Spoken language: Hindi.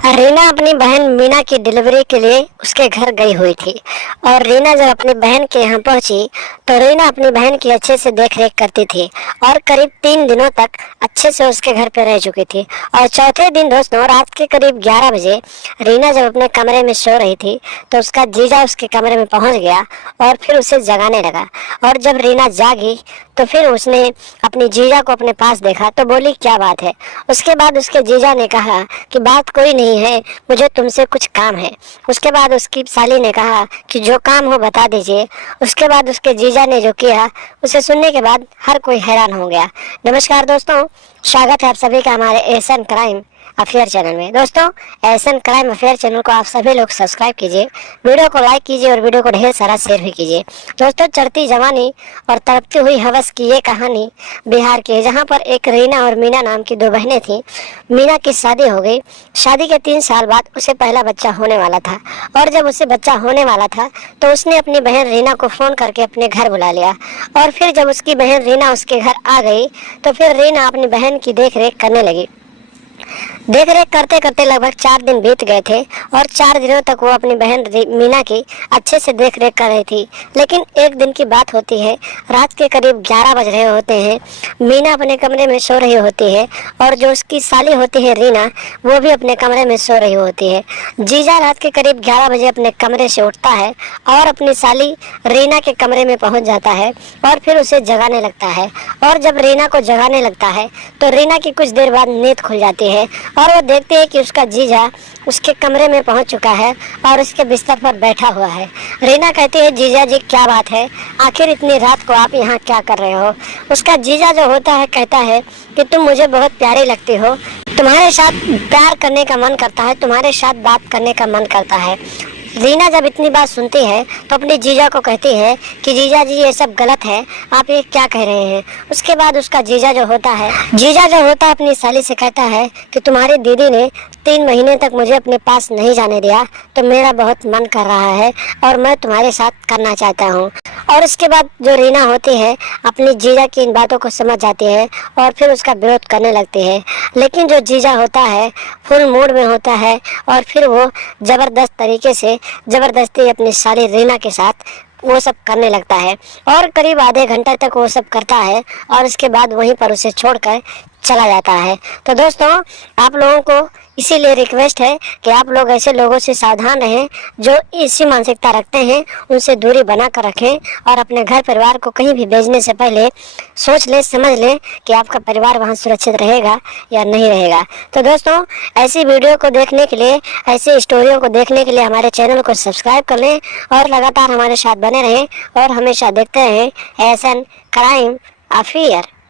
रीना अपनी बहन मीना की डिलीवरी के लिए उसके घर गई हुई थी। और रीना जब अपनी बहन के यहाँ पहुंची तो रीना अपनी बहन की अच्छे से देख रेख करती थी और करीब 3 दिनों तक अच्छे से उसके घर पे रह चुकी थी। और चौथे दिन दोस्तों रात के करीब 11 बजे रीना जब अपने कमरे में सो रही थी तो उसका जीजा उसके कमरे में पहुंच गया और फिर उसे जगाने लगा। और जब रीना जागी तो फिर उसने अपनी जीजा को अपने पास देखा तो बोली क्या बात है। उसके बाद उसके जीजा ने कहा कि बात कोई नहीं है, मुझे तुमसे कुछ काम है। उसके बाद उसकी साली ने कहा कि जो काम हो बता दीजिए। उसके बाद उसके जीजा ने जो किया उसे सुनने के बाद हर कोई हैरान हो गया। नमस्कार दोस्तों, स्वागत है आप सभी का हमारे एशियन क्राइम अफेयर चैनल में। दोस्तों एशियन क्राइम अफेयर चैनल को आप सभी लोग सब्सक्राइब कीजिए, वीडियो को लाइक कीजिए और वीडियो को ढेर सारा शेयर भी कीजिए। दोस्तों चढ़ती जवानी और तड़पती हुई हवस की ये कहानी बिहार की है, जहाँ पर एक रीना और मीना नाम की 2 बहनें थीं। मीना की शादी हो गई। शादी के 3 साल बाद उसे पहला बच्चा होने वाला था। और जब उसे बच्चा होने वाला था तो उसने अपनी बहन रीना को फ़ोन करके अपने घर बुला लिया। और फिर जब उसकी बहन रीना उसके घर आ गई तो फिर रीना अपनी बहन की देख रेख करने लगी। देख रेख करते करते लगभग 4 दिन बीत गए थे और 4 दिनों तक वो अपनी बहन मीना की अच्छे से देख रेख कर रही थी। लेकिन एक दिन की बात होती है, रात के करीब 11 बज रहे होते हैं। मीना अपने कमरे में सो रही होती है और जो उसकी साली होती है रीना, वो भी अपने कमरे में सो रही होती है। जीजा रात के करीब 11 बजे अपने कमरे से उठता है और अपनी साली रीना के कमरे में पहुंच जाता है और फिर उसे जगाने लगता है। और जब रीना को जगाने लगता है तो रीना की कुछ देर बाद नींद खुल जाती है और वो देखते हैं कि उसका जीजा उसके कमरे में पहुंच चुका है और उसके बिस्तर पर बैठा हुआ है। रीना कहती है जीजा जी क्या बात है, आखिर इतनी रात को आप यहाँ क्या कर रहे हो। उसका जीजा जो होता है कहता है कि तुम मुझे बहुत प्यारी लगती हो, तुम्हारे साथ प्यार करने का मन करता है, तुम्हारे साथ बात करने का मन करता है। रीना जब इतनी बात सुनती है तो अपने जीजा को कहती है कि जीजा जी ये सब गलत है, आप ये क्या कह रहे हैं। उसके बाद उसका जीजा जो होता है अपनी साली से कहता है कि तुम्हारी दीदी ने 3 महीने तक मुझे अपने पास नहीं जाने दिया तो मेरा बहुत मन कर रहा है और मैं तुम्हारे साथ करना चाहता हूँ। और उसके बाद जो रीना होती है अपनी जीजा की इन बातों को समझ जाती है और फिर उसका विरोध करने लगती है। लेकिन जो जीजा होता है फुल मूड में होता है और फिर वो ज़बरदस्ती अपनी साली रीना के साथ वो सब करने लगता है और करीब आधे घंटे तक वो सब करता है और उसके बाद वहीं पर उसे छोड़कर चला जाता है। तो दोस्तों आप लोगों को इसीलिए रिक्वेस्ट है कि आप लोग ऐसे लोगों से सावधान रहें जो इसी मानसिकता रखते हैं, उनसे दूरी बना कर रखें और अपने घर परिवार को कहीं भी भेजने से पहले सोच लें समझ लें कि आपका परिवार वहां सुरक्षित रहेगा या नहीं रहेगा। तो दोस्तों ऐसी वीडियो को देखने के लिए, ऐसी स्टोरियों को देखने के लिए हमारे चैनल को सब्सक्राइब कर लें और लगातार हमारे साथ बने रहें और हमेशा देखते रहें एशियन क्राइम अफेयर।